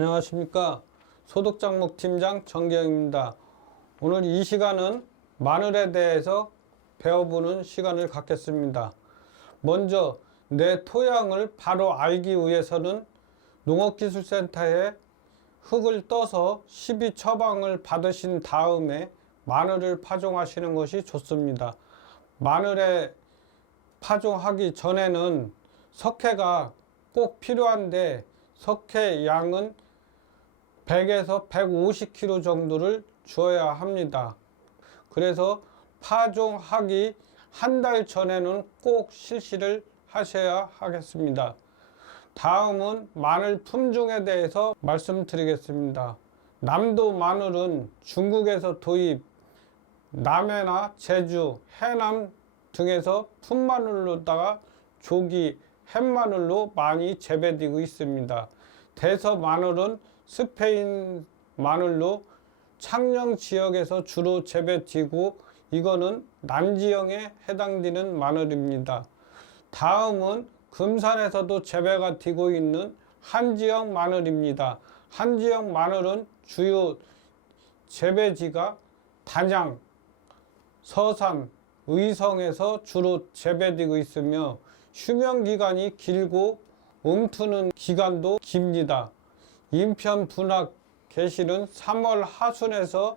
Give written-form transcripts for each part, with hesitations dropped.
안녕하십니까. 소득장목팀장 정경입니다. 오늘 이 시간은 마늘에 대해서 배워보는 시간을 갖겠습니다. 먼저 내 토양을 바로 알기 위해서는 농업기술센터에 흙을 떠서 12 처방을 받으신 다음에 마늘을 파종하시는 것이 좋습니다. 마늘에 파종하기 전에는 석회가 꼭 필요한데 석회 양은 100에서 150kg 정도를 주어야 합니다. 그래서 파종하기 한 달 전에는 꼭 실시를 하셔야 하겠습니다. 다음은 마늘 품종에 대해서 말씀드리겠습니다. 남도 마늘은 중국에서 도입, 남해나 제주, 해남 등에서 품마늘로다가 조기, 햇마늘로 많이 재배되고 있습니다. 대서 마늘은 스페인 마늘로 창녕 지역에서 주로 재배되고 이거는 난지형에 해당되는 마늘입니다. 다음은 금산에서도 재배가 되고 있는 한지형 마늘입니다. 한지형 마늘은 주요 재배지가 단양, 서산, 의성에서 주로 재배되고 있으며 휴명기간이 길고 웅트는 기간도 깁니다. 인편 분학 개시는 3월 하순에서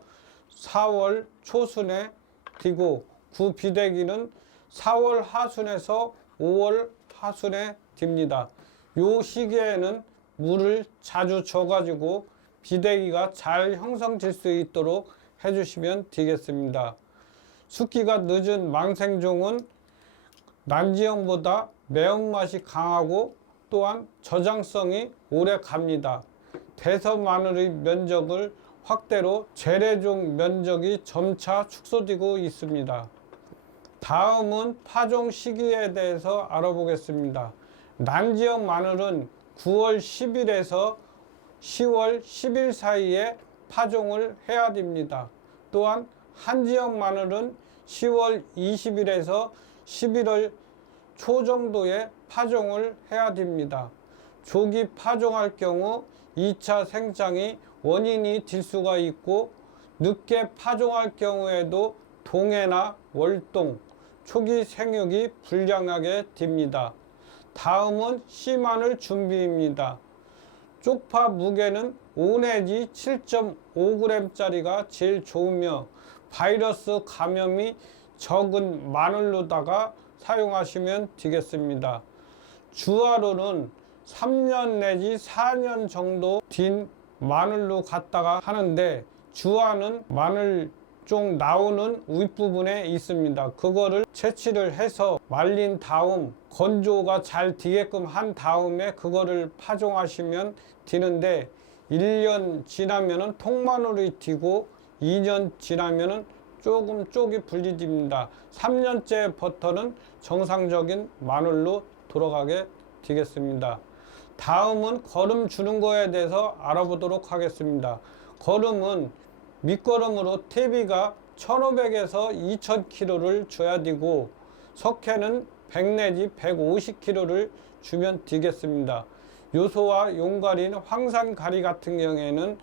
4월 초순에 되고 구비대기는 4월 하순에서 5월 하순에 됩니다. 요 시기에는 물을 자주 줘가지고 비대기가 잘 형성될 수 있도록 해주시면 되겠습니다. 숙기가 늦은 망생종은 난지형보다 매운맛이 강하고 또한 저장성이 오래 갑니다. 대서 마늘의 면적을 확대로 재래종 면적이 점차 축소되고 있습니다. 다음은 파종 시기에 대해서 알아보겠습니다. 난지형 마늘은 9월 10일에서 10월 10일 사이에 파종을 해야 됩니다. 또한 한지형 마늘은 10월 20일에서 11월 초 정도에 파종을 해야 됩니다. 조기 파종할 경우 2차 생장이 원인이 될 수가 있고 늦게 파종할 경우에도 동해나 월동, 초기 생육이 불량하게 됩니다. 다음은 씨마늘 준비입니다. 쪽파 무게는 5 내지 7.5g짜리가 제일 좋으며 바이러스 감염이 적은 마늘로다가 사용하시면 되겠습니다. 주화로는 3년 내지 4년 정도 din 마늘로 갖다가 하는데 주화는 마늘종 나오는 윗부분에 있습니다. 그거를 채취를 해서 말린 다음 건조가 잘 되게끔 한 다음에 그거를 파종하시면 되는데 1년 지나면은 통마늘이 되고 2년 지나면은 조금 쪽이 분리됩니다. 3년째 버터는 정상적인 마늘로 돌아가게 되겠습니다. 다음은 거름 주는 거에 대해서 알아보도록 하겠습니다. 거름은 밑거름으로 퇴비가 1500에서 2000kg를 줘야 되고 석회는 100 내지 150kg를 주면 되겠습니다. 요소와 용가리는 황산가리 같은 경우에는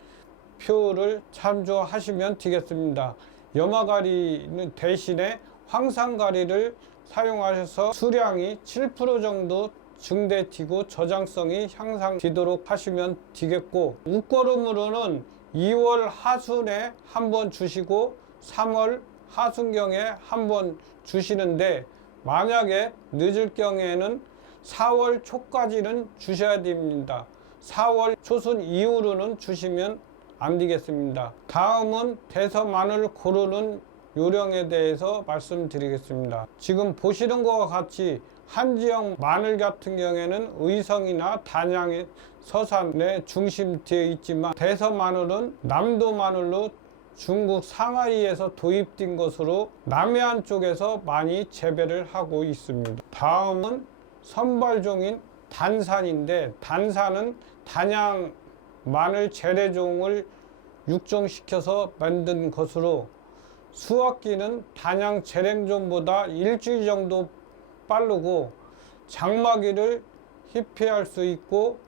표를 참조하시면 되겠습니다. 염화가리는 대신에 황산가리를 사용하셔서 수량이 7% 정도 증대되고 저장성이 향상되도록 하시면 되겠고 웃거름으로는 2월 하순에 한번 주시고 3월 하순경에 한번 주시는데 만약에 늦을 경우에는 4월 초까지는 주셔야 됩니다. 4월 초순 이후로는 주시면 안 되겠습니다. 다음은 대서 마늘 고르는 요령에 대해서 말씀드리겠습니다. 지금 보시는 것과 같이 한지형 마늘 같은 경우에는 의성이나 단양의 서산에 중심되어 있지만 대서 마늘은 남도 마늘로 중국 상하이에서 도입된 것으로 남해안 쪽에서 많이 재배를 하고 있습니다. 다음은 선발종인 단산인데 단산은 단양 마늘 재래종을 육종시켜서 만든 것으로 수확기는 단양 재래종보다 일주일 정도 빠르고 장마기를 희피할 수 있고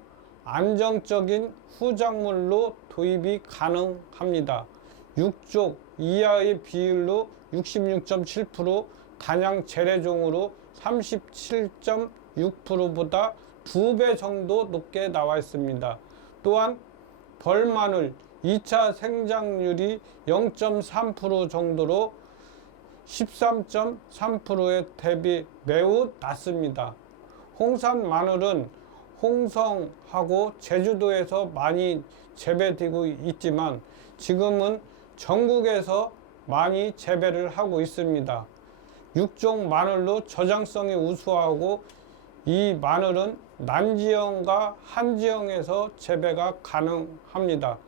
안정적인 후작물로 도입이 가능합니다. 6족 이하의 비율로 66.7%, 단양 재래종으로 37.6%보다 2배 정도 높게 나와 있습니다. 또한 벌마늘 2차 생장률이 0.3% 정도로 13.3%에 대비 매우 낮습니다. 홍산 마늘은 홍성하고 제주도에서 많이 재배되고 있지만 지금은 전국에서 많이 재배를 하고 있습니다. 육종 마늘로 저장성이 우수하고 이 마늘은 난지형과 한지형에서 재배가 가능합니다.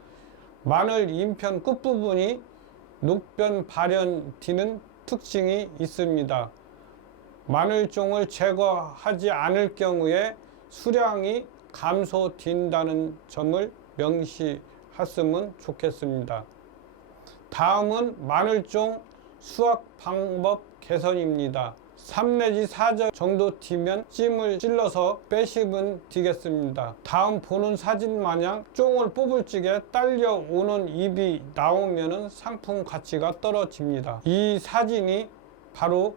마늘 잎편 끝부분이 녹변 발현되는 특징이 있습니다. 마늘종을 제거하지 않을 경우에 수량이 감소된다는 점을 명시했으면 좋겠습니다. 다음은 마늘종 수확 방법 개선입니다. 3 내지 4절 정도 뒤면 찜을 찔러서 빼시면 되겠습니다. 다음 보는 사진 마냥 쫑을 뽑을 적에 딸려오는 잎이 나오면 상품 가치가 떨어집니다. 이 사진이 바로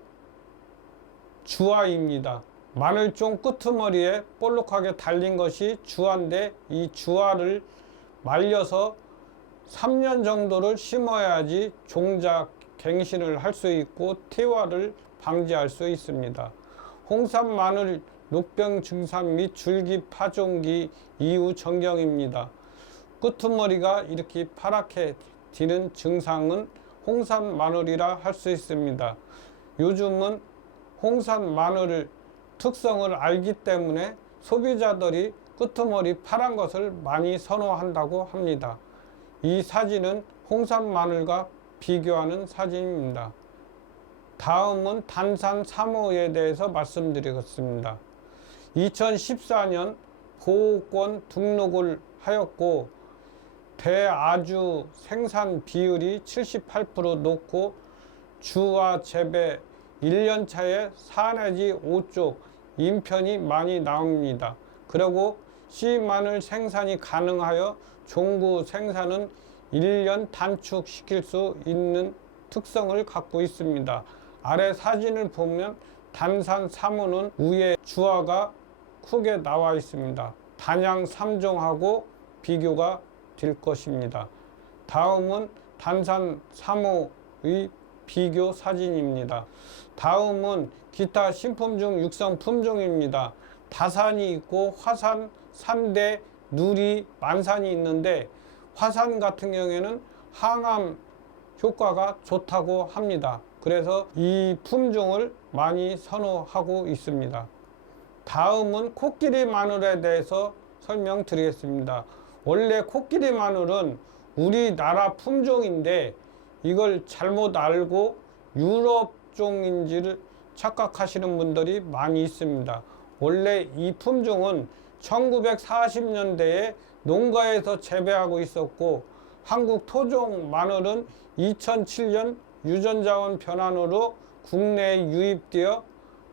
주화입니다. 마늘종 끄트머리에 볼록하게 달린 것이 주화인데 이 주화를 말려서 3년 정도를 심어야지 종자 갱신을 할 수 있고 퇴화를 방지할 수 있습니다. 홍산 마늘 녹병 증상 및 줄기 파종기 이후 전경입니다. 끄트머리가 이렇게 파랗게 지는 증상은 홍산 마늘이라 할 수 있습니다. 요즘은 홍산 마늘의 특성을 알기 때문에 소비자들이 끄트머리 파란 것을 많이 선호한다고 합니다. 이 사진은 홍산 마늘과 비교하는 사진입니다. 다음은 단산 3호에 대해서 말씀드리겠습니다. 2014년 보호권 등록을 하였고 대아주 생산 비율이 78% 높고 주화 재배 1년차에 4 내지 5쪽 인편이 많이 나옵니다. 그리고 씨마늘 생산이 가능하여 종구 생산은 1년 단축시킬 수 있는 특성을 갖고 있습니다. 아래 사진을 보면 단산 3호는 위에 주화가 크게 나와 있습니다. 단양 3종하고 비교가 될 것입니다. 다음은 단산 3호의 비교 사진입니다. 다음은 기타 신품종 육성 품종입니다. 다산이 있고 화산, 산대, 누리, 만산이 있는데 화산 같은 경우에는 항암 효과가 좋다고 합니다. 그래서 이 품종을 많이 선호하고 있습니다. 다음은 코끼리 마늘에 대해서 설명드리겠습니다. 원래 코끼리 마늘은 우리나라 품종인데 이걸 잘못 알고 유럽종인지를 착각하시는 분들이 많이 있습니다. 원래 이 품종은 1940년대에 농가에서 재배하고 있었고 한국 토종 마늘은 2007년 유전자원 변환으로 국내에 유입되어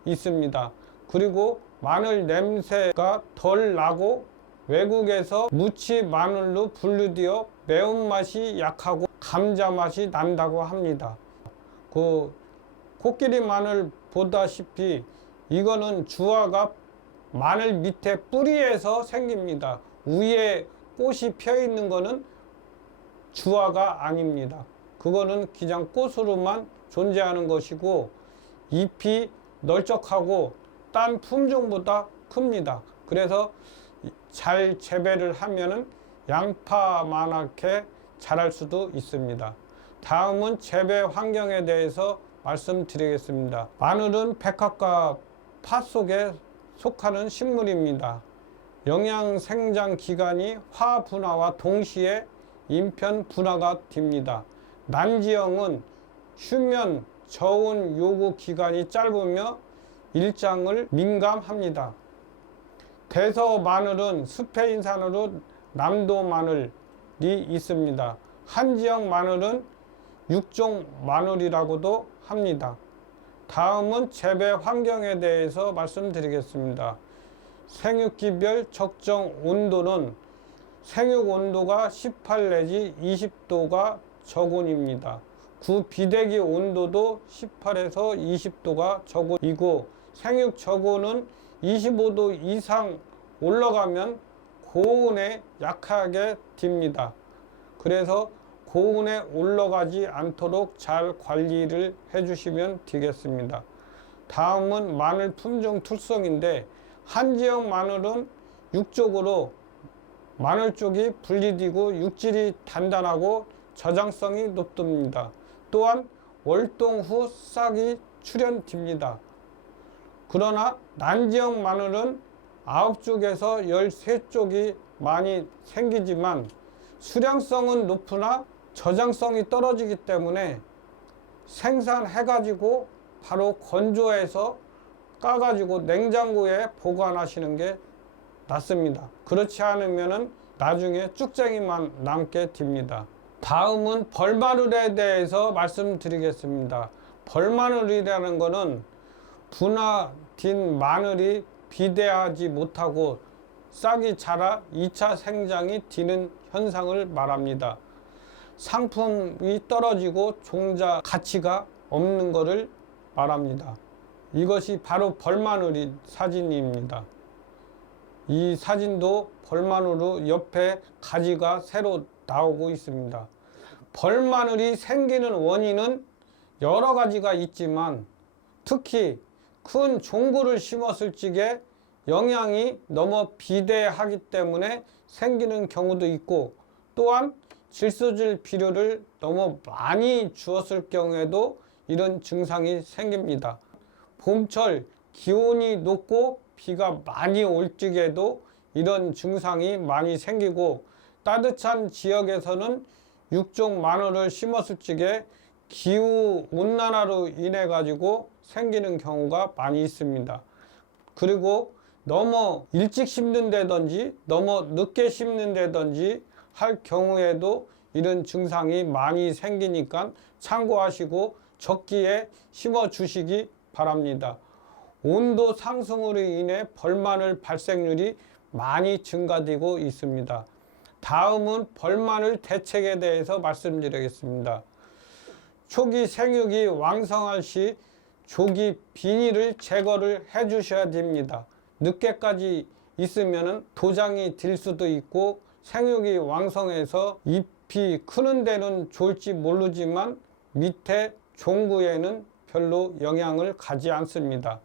있습니다. 그리고 마늘 냄새가 덜 나고 외국에서 무치 마늘로 분류되어 매운맛이 약하고 감자 맛이 난다고 합니다. 그 코끼리 마늘 보다시피 이거는 주화가 마늘 밑에 뿌리에서 생깁니다. 위에 꽃이 펴 있는 거는 주화가 아닙니다. 그거는 그냥 꽃으로만 존재하는 것이고 잎이 널쩍하고 딴 품종보다 큽니다. 그래서 잘 재배를 하면은 양파만하게 자랄 수도 있습니다. 다음은 재배 환경에 대해서 말씀드리겠습니다. 마늘은 백합과 파 속에 속하는 식물입니다. 영양 생장 기간이 화 분화와 동시에 인편 분화가 됩니다. 난지형은 휴면, 저온 요구 기간이 짧으며 일장을 민감합니다. 대서 마늘은 스페인산으로 남도 마늘이 있습니다. 한지형 마늘은 육종 마늘이라고도 합니다. 다음은 재배 환경에 대해서 말씀드리겠습니다. 생육기별 적정 온도는 생육 온도가 18 내지 20도가 적온입니다. 구비대기 온도도 18에서 20도가 적온이고, 생육 적온은 25도 이상 올라가면 고온에 약하게 됩니다. 그래서 고온에 올라가지 않도록 잘 관리를 해주시면 되겠습니다. 다음은 마늘 품종 특성인데, 한 지역 마늘은 육쪽으로 마늘 쪽이 분리되고 육질이 단단하고 저장성이 높습니다. 또한 월동 후 싹이 출현됩니다. 그러나 난지역 마늘은 9쪽에서 13쪽이 많이 생기지만 수량성은 높으나 저장성이 떨어지기 때문에 생산해가지고 바로 건조해서 까가지고 냉장고에 보관하시는 게 낫습니다. 그렇지 않으면 나중에 쭉쟁이만 남게 됩니다. 다음은 벌마늘에 대해서 말씀드리겠습니다. 벌마늘이라는 것은 분화된 마늘이 비대하지 못하고 싹이 자라 2차 생장이 되는 현상을 말합니다. 상품이 떨어지고 종자 가치가 없는 것을 말합니다. 이것이 바로 벌마늘이 사진입니다. 이 사진도 벌마늘로 옆에 가지가 새로 나오고 있습니다. 벌마늘이 생기는 원인은 여러 가지가 있지만 특히 큰 종구를 심었을 적에 영양이 너무 비대하기 때문에 생기는 경우도 있고, 또한 질소질 비료를 너무 많이 주었을 경우에도 이런 증상이 생깁니다. 봄철 기온이 높고 비가 많이 올 적에도 이런 증상이 많이 생기고, 따뜻한 지역에서는 육종 마늘을 심었을 적에 기후 온난화로 인해 가지고 생기는 경우가 많이 있습니다. 그리고 너무 일찍 심는다든지 너무 늦게 심는다든지 할 경우에도 이런 증상이 많이 생기니까 참고하시고 적기에 심어 주시기 바랍니다. 온도 상승으로 인해 벌마늘 발생률이 많이 증가되고 있습니다. 다음은 벌마늘 대책에 대해서 말씀드리겠습니다. 초기 생육이 왕성할 시 조기 비닐을 제거를 해 주셔야 됩니다. 늦게까지 있으면 도장이 될 수도 있고 생육이 왕성해서 잎이 크는 데는 좋을지 모르지만 밑에 종구에는 별로 영향을 가지 않습니다.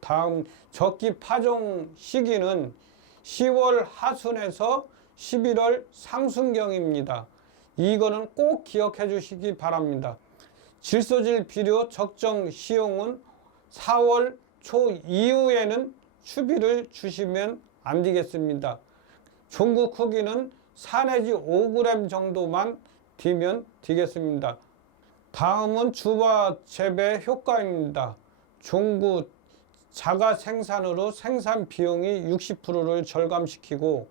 다음 적기 파종 시기는 10월 하순에서 11월 상순경입니다. 이거는 꼭 기억해 주시기 바랍니다. 질소질 비료 적정 시용은 4월 초 이후에는 추비를 주시면 안 되겠습니다. 종구 크기는 4 내지 5g 정도만 되면 되겠습니다. 다음은 주화 재배 효과입니다. 종구 자가 생산으로 생산 비용이 60%를 절감시키고,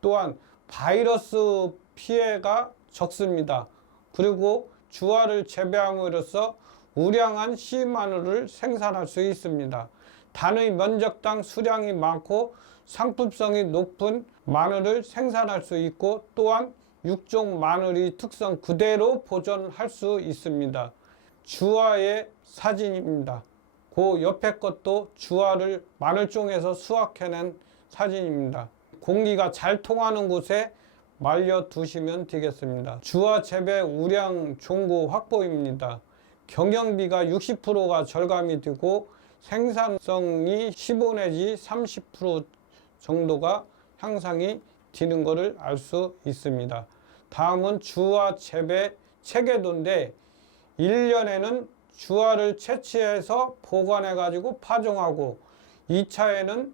또한 바이러스 피해가 적습니다. 그리고 주화를 재배함으로써 우량한 씨마늘을 생산할 수 있습니다. 단위 면적당 수량이 많고 상품성이 높은 마늘을 생산할 수 있고, 또한 육종 마늘의 특성 그대로 보존할 수 있습니다. 주화의 사진입니다. 그 옆에 것도 주화를 마늘종에서 수확해낸 사진입니다. 공기가 잘 통하는 곳에 말려 두시면 되겠습니다. 주화 재배 우량 종구 확보입니다. 경영비가 60%가 절감이 되고 생산성이 15 내지 30% 정도가 향상이 되는 것을 알 수 있습니다. 다음은 주화 재배 체계도인데 1년에는 주화를 채취해서 보관해 가지고 파종하고, 2차에는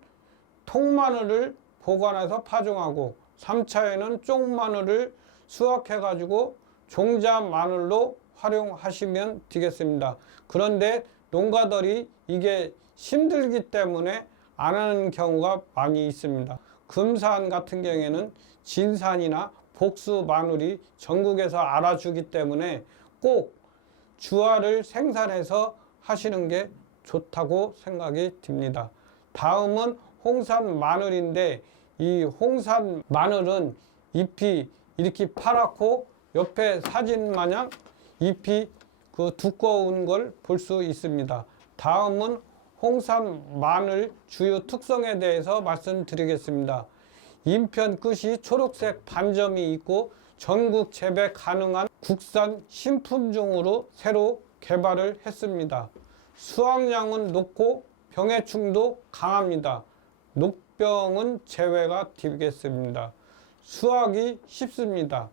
통마늘을 보관해서 파종하고, 3차에는 쪽마늘을 수확해 가지고 종자 마늘로 활용하시면 되겠습니다. 그런데 농가들이 이게 힘들기 때문에 안 하는 경우가 많이 있습니다. 금산 같은 경우에는 진산이나 복수 마늘이 전국에서 알아주기 때문에 꼭 주화를 생산해서 하시는 게 좋다고 생각이 듭니다. 다음은 홍산 마늘인데 이 홍산 마늘은 잎이 이렇게 파랗고 옆에 사진 마냥 잎이 그 두꺼운 걸 볼 수 있습니다. 다음은 홍산 마늘 주요 특성에 대해서 말씀드리겠습니다. 잎편 끝이 초록색 반점이 있고 전국 재배 가능한 국산 신품종으로 새로 개발을 했습니다. 수확량은 높고 병해충도 강합니다. 녹병은 제외가 되겠습니다. 수확이 쉽습니다.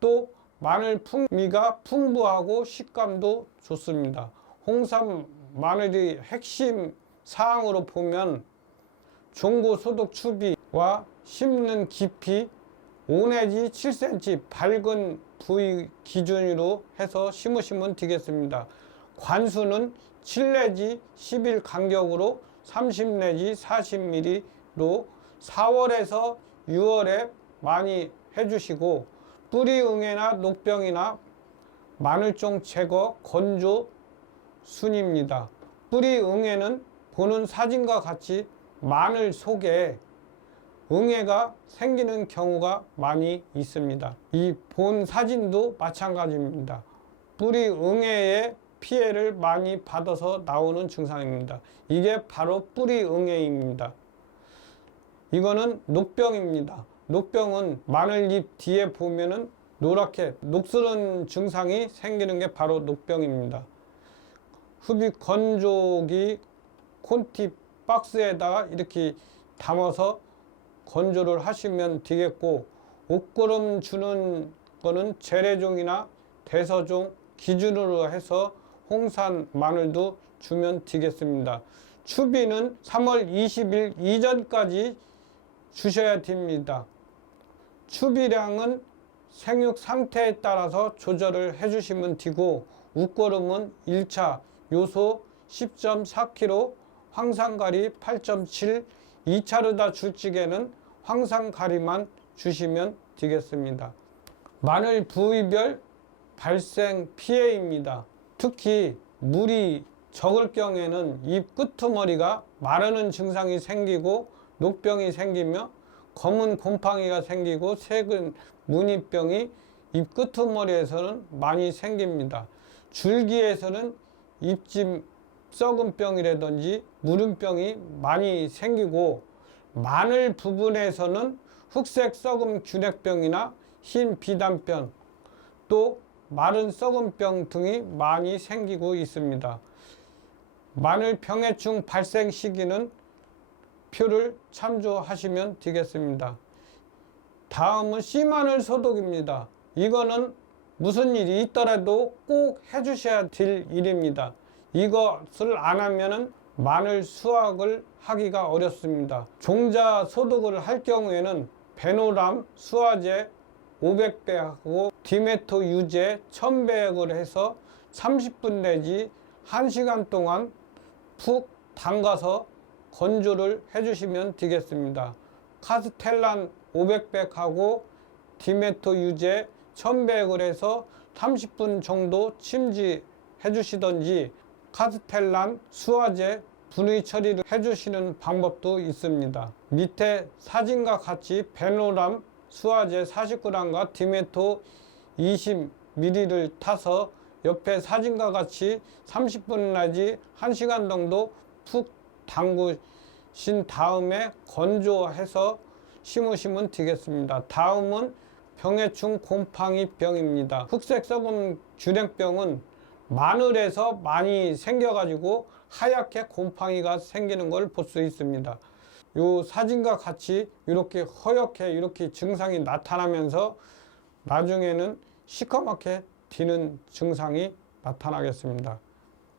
또 마늘 풍미가 풍부하고 식감도 좋습니다. 홍산 마늘의 핵심 사항으로 보면 종고 소독 추비와 심는 깊이 5 내지 7cm 밝은 부위 기준으로 해서 심으시면 되겠습니다. 관수는 7 내지 10일 간격으로 30 내지 40mm로 4월에서 6월에 많이 해주시고 뿌리 응애나 녹병이나 마늘종 제거 건조 순입니다. 뿌리 응애는 보는 사진과 같이 마늘 속에 응애가 생기는 경우가 많이 있습니다. 이 본 사진도 마찬가지입니다. 뿌리 응애의 피해를 많이 받아서 나오는 증상입니다. 이게 바로 뿌리 응애입니다. 이거는 녹병입니다. 녹병은 마늘잎 뒤에 보면은 노랗게 녹슬은 증상이 생기는 게 바로 녹병입니다. 흡입 건조기 콘티 박스에다가 이렇게 담아서 건조를 하시면 되겠고, 옷걸음 주는 거는 재래종이나 대서종 기준으로 해서 홍산 마늘도 주면 되겠습니다. 추비는 3월 20일 이전까지 주셔야 됩니다. 추비량은 생육 상태에 따라서 조절을 해주시면 되고, 웃걸음은 1차 요소 10.4kg, 황산가리 8.7, 2차로다 줄지게는 황산가리만 주시면 되겠습니다. 마늘 부위별 발생 피해입니다. 특히 물이 적을 경우에는 잎 끄트머리가 마르는 증상이 생기고 녹병이 생기며 검은 곰팡이가 생기고 색은 무늬병이 잎 끄트머리에서는 많이 생깁니다. 줄기에서는 잎짐 썩은병이라든지 무름병이 많이 생기고, 마늘 부분에서는 흑색 썩은 균핵병이나 흰 비단병, 또 마른 썩은병 등이 많이 생기고 있습니다. 마늘 병해충 발생 시기는 표를 참조하시면 되겠습니다. 다음은 씨마늘 소독입니다. 이거는 무슨 일이 있더라도 꼭 해주셔야 될 일입니다. 이것을 안 하면은 마늘 수확을 하기가 어렵습니다. 종자 소독을 할 경우에는 베노람 수화제 500배하고 디메토 유제 1000배액을 해서 30분 내지 1시간 동안 푹 담가서 건조를 해주시면 되겠습니다. 카스텔란 500배하고 디메토 유제 1000배액을 해서 30분 정도 침지해 주시던지, 카스텔란 수화제 분해 처리를 해주시는 방법도 있습니다. 밑에 사진과 같이 베노람 수화제 40g과 디메토 20ml를 타서 옆에 사진과 같이 30분 내지 1시간 정도 푹 담그신 다음에 건조해서 심으시면 되겠습니다. 다음은 병해충 곰팡이병입니다. 흑색 썩은 균핵병은 마늘에서 많이 생겨가지고 하얗게 곰팡이가 생기는 걸 볼 수 있습니다. 이 사진과 같이 이렇게 허옇게 이렇게 증상이 나타나면서 나중에는 시커멓게 튀는 증상이 나타나겠습니다.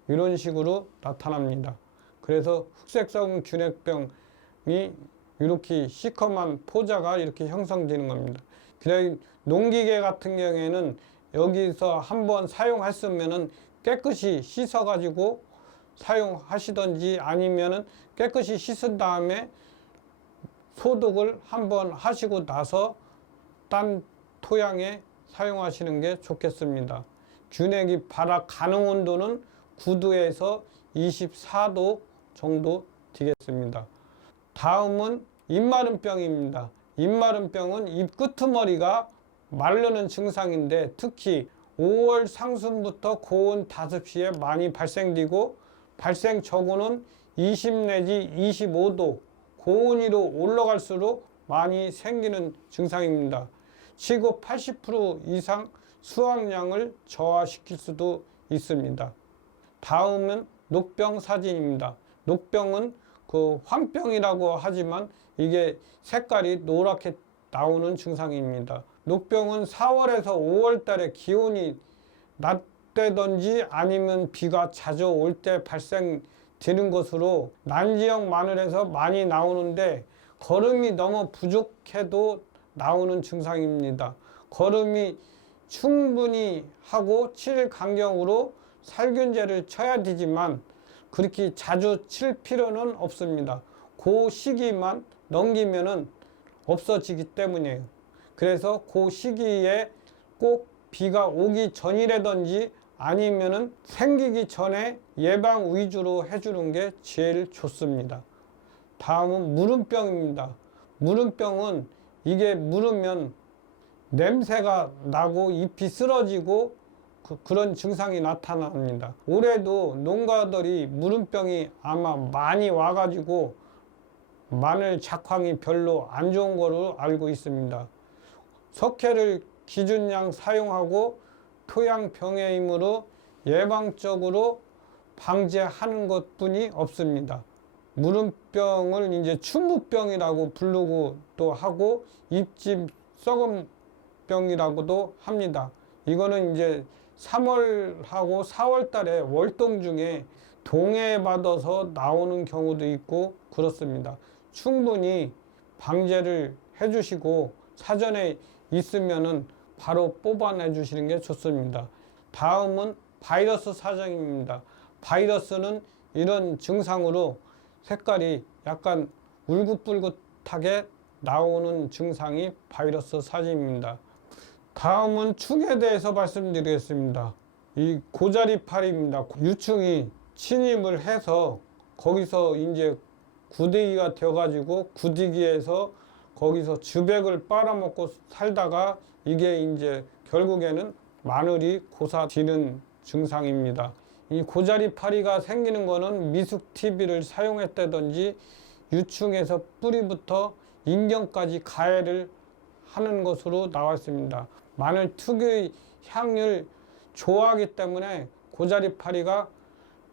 이런 식으로 나타납니다. 그래서 흑색 썩은 균핵병이 이렇게 시커먼 포자가 이렇게 형성되는 겁니다. 그다음에 농기계 같은 경우에는 여기서 한번 사용했으면은 깨끗이 씻어 가지고 사용하시던지, 아니면은 깨끗이 씻은 다음에 소독을 한번 하시고 나서 딴 토양에 사용하시는 게 좋겠습니다. 균핵이 발화 가능 온도는 9도에서 24도 정도 되겠습니다. 다음은 입마름병입니다. 입마름병은 입 끄트머리가 마르는 증상인데 특히 5월 상순부터 고온 5시에 많이 발생되고 발생 저고는 20 내지 25도 고온 위로 올라갈수록 많이 생기는 증상입니다. 치고 80% 이상 수확량을 저하시킬 수도 있습니다. 다음은 녹병 사진입니다. 녹병은 그 황병이라고 하지만 이게 색깔이 노랗게 나오는 증상입니다. 녹병은 4월에서 5월 달에 기온이 낮다든지 아니면 비가 자주 올 때 발생되는 것으로 난지역 마늘에서 많이 나오는데 거름이 너무 부족해도 나오는 증상입니다. 거름이 충분히 하고 7일 간격으로 살균제를 쳐야 되지만 그렇게 자주 칠 필요는 없습니다. 그 시기만 넘기면은 없어지기 때문이에요. 그래서 그 시기에 꼭 비가 오기 전이라든지 아니면은 생기기 전에 예방 위주로 해주는 게 제일 좋습니다. 다음은 무름병입니다. 무름병은 이게 무르면 냄새가 나고 잎이 쓰러지고 그런 증상이 나타납니다. 올해도 농가들이 무름병이 아마 많이 와가지고 마늘 작황이 별로 안 좋은 거로 알고 있습니다. 석회를 기준량 사용하고 토양 병해임으로 예방적으로 방제하는 것뿐이 없습니다. 무름병을 이제 충무병이라고 부르고 또 하고 잎집 썩음병이라고도 합니다. 이거는 이제 3월하고 4월 달에 월동 중에 동해 받아서 나오는 경우도 있고 그렇습니다. 충분히 방제를 해주시고 사전에 있으면은 바로 뽑아내 주시는 게 좋습니다. 다음은 바이러스 사정입니다. 바이러스는 이런 증상으로 색깔이 약간 울긋불긋하게 나오는 증상이 바이러스 사진입니다. 다음은 충에 대해서 말씀드리겠습니다. 이 고자리파리입니다. 유충이 침입을 해서 거기서 이제 구데기가 되어가지고 구데기에서 거기서 주백을 빨아먹고 살다가 이게 이제 결국에는 마늘이 고사지는 증상입니다. 이 고자리파리가 생기는 거는 미숙TV를 사용했다든지 유충에서 뿌리부터 인경까지 가해를 하는 것으로 나와 있습니다. 마늘 특유의 향을 좋아하기 때문에 고자리파리가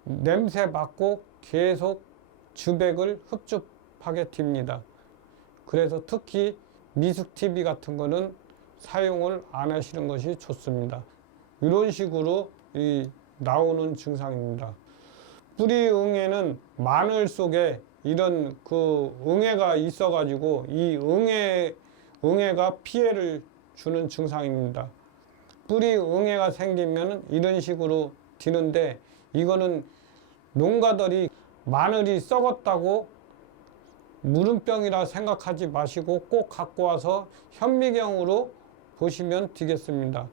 냄새 맡고 계속 주백을 흡집하게 됩니다. 그래서 특히 미숙TV 같은 거는 사용을 안 하시는 것이 좋습니다. 이런 식으로 나오는 증상입니다. 뿌리응애는 마늘 속에 이런 그 응애가 있어 가지고 이 응애가 피해를 주는 증상입니다. 뿌리 응애가 생기면 이런 식으로 되는데 이거는 농가들이 마늘이 썩었다고 무름병이라 생각하지 마시고 꼭 갖고 와서 현미경으로 보시면 되겠습니다.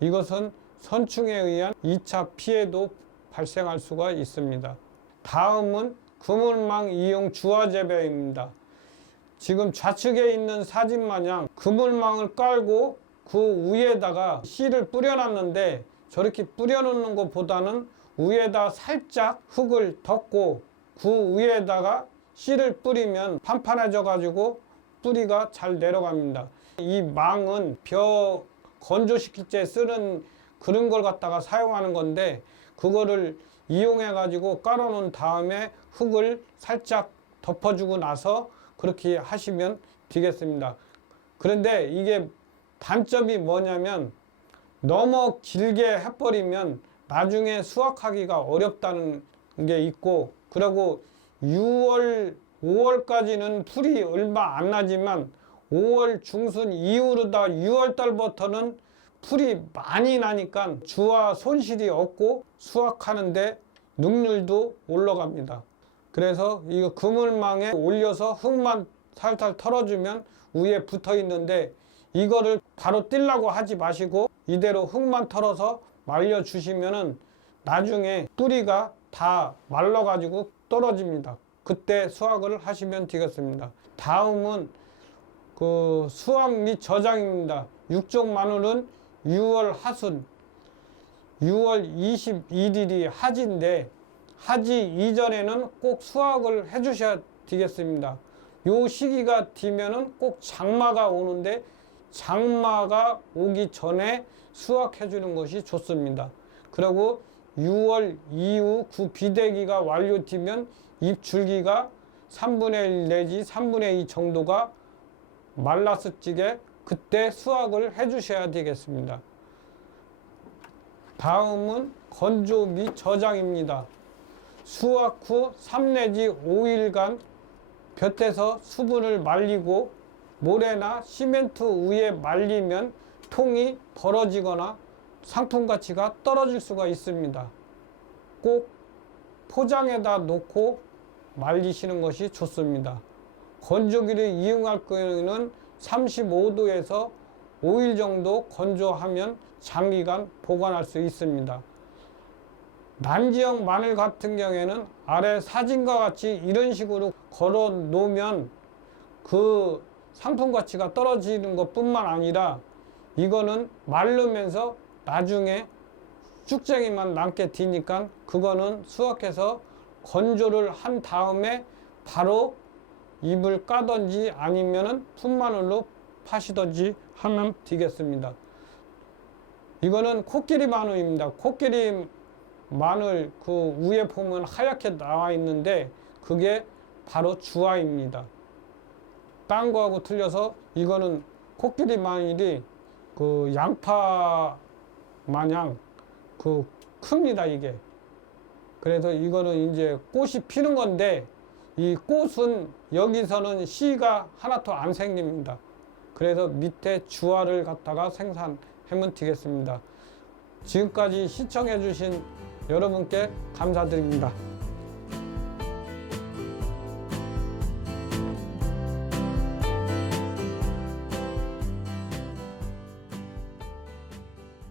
이것은 선충에 의한 2차 피해도 발생할 수가 있습니다. 다음은 그물망 이용 주화재배입니다. 지금 좌측에 있는 사진 마냥 그물망을 깔고 그 위에다가 씨를 뿌려놨는데 저렇게 뿌려놓는 것보다는 위에다 살짝 흙을 덮고 그 위에다가 씨를 뿌리면 판판해져 가지고 뿌리가 잘 내려갑니다. 이 망은 벼 건조시킬 때 쓰는 그런 걸 갖다가 사용하는 건데 그거를 이용해 가지고 깔아 놓은 다음에 흙을 살짝 덮어주고 나서 그렇게 하시면 되겠습니다. 그런데 이게 단점이 뭐냐면 너무 길게 해버리면 나중에 수확하기가 어렵다는 게 있고 그리고 6월, 5월까지는 풀이 얼마 안 나지만 5월 중순 이후로다 6월 달부터는 풀이 많이 나니까 주화 손실이 없고 수확하는데 능률도 올라갑니다. 그래서 이거 그물망에 올려서 흙만 살살 털어주면 위에 붙어 있는데 이거를 바로 뛸라고 하지 마시고 이대로 흙만 털어서 말려주시면은 나중에 뿌리가 다 말라가지고 떨어집니다. 그때 수확을 하시면 되겠습니다. 다음은 그 수확 및 저장입니다. 육종 마늘은 6월 하순, 6월 21일이 하지인데 하지 이전에는 꼭 수확을 해 주셔야 되겠습니다. 요 시기가 되면은 꼭 장마가 오는데 장마가 오기 전에 수확해 주는 것이 좋습니다. 그리고 6월 이후 그 비대기가 완료되면 잎 줄기가 3분의 1 내지 3분의 2 정도가 말랐을 적에 그때 수확을 해 주셔야 되겠습니다. 다음은 건조 및 저장입니다. 수확 후 3 내지 5일간 볕에서 수분을 말리고 모래나 시멘트 위에 말리면 통이 벌어지거나 상품 가치가 떨어질 수가 있습니다. 꼭 포장에다 놓고 말리시는 것이 좋습니다. 건조기를 이용할 경우에는 35도에서 5일 정도 건조하면 장기간 보관할 수 있습니다. 난지형 마늘 같은 경우에는 아래 사진과 같이 이런 식으로 걸어 놓으면 그 상품 가치가 떨어지는 것 뿐만 아니라 이거는 마르면서 나중에 쭉쟁이만 남게 되니까 그거는 수확해서 건조를 한 다음에 바로 잎을 까든지 아니면은 풋마늘로 파시든지 하면 되겠습니다. 이거는 코끼리 마늘입니다. 코끼리 마늘 그 위에 보면 하얗게 나와 있는데 그게 바로 주화입니다. 딴 거하고 틀려서 이거는 코끼리 마늘이 그 양파 마냥 그 큽니다, 이게. 그래서 이거는 이제 꽃이 피는 건데 이 꽃은 여기서는 씨가 하나도 안 생깁니다. 그래서 밑에 주화를 갖다가 생산하면 되겠습니다. 지금까지 시청해 주신 여러분께 감사드립니다.